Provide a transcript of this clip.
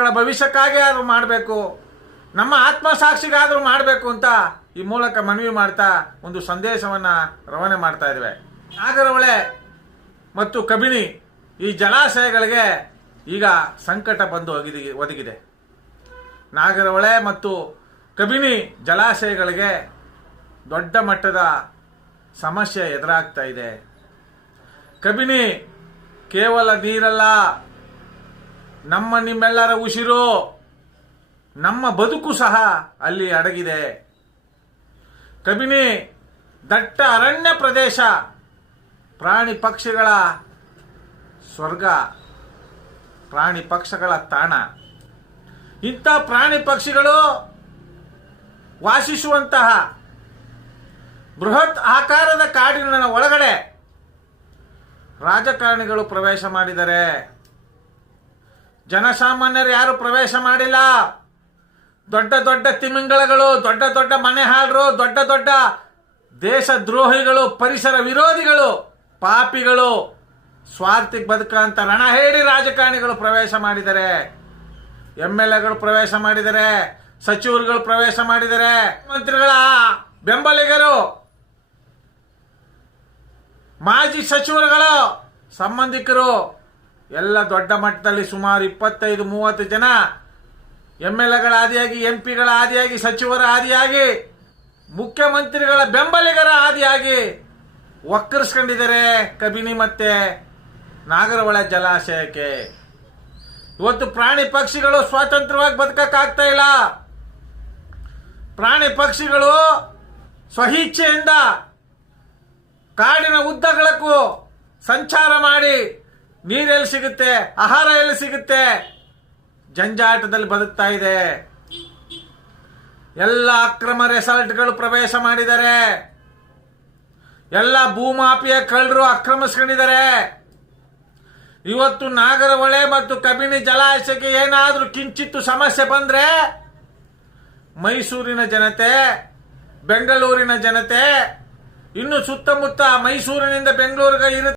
ಮಕ್ಕಳ ಭವಿಷ್ಯಕ್ಕಾಗಿ ಆದರೂ ಮಾಡಬೇಕು. ನಮ್ಮ ಆತ್ಮಸಾಕ್ಷಿಗಾದರೂ ಮಾಡಬೇಕು ಅಂತ ಈ ಮೂಲಕ ಮನವಿ ಮಾಡ್ತಾ ಒಂದು ಸಂದೇಶವನ್ನು ರವಾನೆ ಮಾಡ್ತಾ ಇದ್ದೇವೆ. ನಾಗರಹೊಳೆ ಮತ್ತು ಕಬಿನಿ ಈ ಜಲಾಶಯಗಳಿಗೆ ಈಗ ಸಂಕಟ ಬಂದು ಒದಗಿ ಒದಗಿದೆ. ನಾಗರಹೊಳೆ ಮತ್ತು ಕಬಿನಿ ಜಲಾಶಯಗಳಿಗೆ ದೊಡ್ಡ ಮಟ್ಟದ ಸಮಸ್ಯೆ ಎದುರಾಗ್ತಾ ಇದೆ. ಕಬಿನಿ ಕೇವಲ ನೀರಲ್ಲ ನಮ್ಮ ನಿಮ್ಮೆಲ್ಲರ ಉಸಿರು ನಮ್ಮ ಬದುಕು ಸಹ ಅಲ್ಲಿ ಅಡಗಿದೆ. ಕಬಿನಿ, ದಟ್ಟ ಅರಣ್ಯ ಪ್ರದೇಶ, ಪ್ರಾಣಿ ಪಕ್ಷಿಗಳ ಸ್ವರ್ಗ, ಪ್ರಾಣಿ ಪಕ್ಷಗಳ ತಾಣ. ಇಂಥ ಪ್ರಾಣಿ ಪಕ್ಷಿಗಳು ವಾಸಿಸುವಂತಹ ಬೃಹತ್ ಆಕಾರದ ಕಾಡಿನ ಒಳಗಡೆ ರಾಜಕಾರಣಿಗಳು ಪ್ರವೇಶ ಮಾಡಿದ್ದಾರೆ ಜನಸಾಮಾನ್ಯರು ಯಾರು ಪ್ರವೇಶ ಮಾಡಿಲ್ಲ. ದೊಡ್ಡ ದೊಡ್ಡ ತಿಮಿಂಗಳಗಳು ದೊಡ್ಡ ದೊಡ್ಡ ಮನೆಹಾಳರು ದೊಡ್ಡ ದೊಡ್ಡ ದೇಶ ದ್ರೋಹಿಗಳು ಪರಿಸರ ವಿರೋಧಿಗಳು, ಪಾಪಿಗಳು, ಸ್ವಾರ್ಥಿಗೆ ಬದುಕಂತ ರಣ ಹೇಳಿ ರಾಜಕಾರಣಿಗಳು ಪ್ರವೇಶ ಮಾಡಿದರೆ ಎಂ ಎಲ್ ಎಗಳು ಪ್ರವೇಶ ಮಾಡಿದರೆ, ಸಚಿವರುಗಳು ಪ್ರವೇಶ ಮಾಡಿದರೆ, ಮಂತ್ರಿಗಳ ಬೆಂಬಲಿಗರು, ಮಾಜಿ ಸಚಿವರುಗಳು ಸಂಬಂಧಿಕರು ಎಲ್ಲ ದೊಡ್ಡ ಮಟ್ಟದಲ್ಲಿ ಸುಮಾರು ಇಪ್ಪತ್ತೈದು, ಮೂವತ್ತು ಜನ ಎಂ ಎಲ್ ಎಗಳ ಆದಿಯಾಗಿ ಎಂ ಪಿಗಳ ಆದಿಯಾಗಿ ಸಚಿವರ ಆದಿಯಾಗಿ ಮುಖ್ಯಮಂತ್ರಿಗಳ ಬೆಂಬಲಿಗರ ಆದಿಯಾಗಿ ಒಕ್ಕರಿಸ್ಕೊಂಡಿದ್ದಾರೆ ಕಬಿನಿ ಮತ್ತೆ ನಾಗರಹೊಳೆ ಜಲಾಶಯಕ್ಕೆ. ಇವತ್ತು ಪ್ರಾಣಿ ಪಕ್ಷಿಗಳು ಸ್ವಾತಂತ್ರ್ಯವಾಗಿ ಬದುಕಕ್ಕಾಗ್ತಾ ಇಲ್ಲ. ಪ್ರಾಣಿ ಪಕ್ಷಿಗಳು ಸ್ವಇಚ್ಛೆಯಿಂದ ಕಾಡಿನ ಉದ್ದಗಳಕ್ಕೂ ಸಂಚಾರ ಮಾಡಿ ನೀರೆಲ್ಲಿ ಸಿಗುತ್ತೆ? ಆಹಾರ ಎಲ್ಲಿ ಸಿಗುತ್ತೆ? ಜಂಜಾಟದಲ್ಲಿ ಬದುಕ್ತಾ ಇದೆ. ಎಲ್ಲ ಅಕ್ರಮ ರೆಸಾರ್ಟ್ಗಳು ಪ್ರವೇಶ ಮಾಡಿದ್ದಾರೆ ಎಲ್ಲ ಭೂಮಾಪಿಯ ಕಳ್ಳರು ಆಕ್ರಮಿಸ್ಕೊಂಡಿದ್ದಾರೆ. ಇವತ್ತು ನಾಗರಹೊಳೆ ಮತ್ತು ಕಬಿನಿ ಜಲಾಶಯಕ್ಕೆ ಏನಾದರೂ ಕಿಂಚಿತ್ತು ಸಮಸ್ಯೆ ಬಂದ್ರೆ, ಮೈಸೂರಿನ ಜನತೆ, ಬೆಂಗಳೂರಿನ ಜನತೆ, ಇನ್ನು ಸುತ್ತಮುತ್ತ ಮೈಸೂರಿನಿಂದ ಬೆಂಗಳೂರಿಗೆ ಇರುತ್ತೆ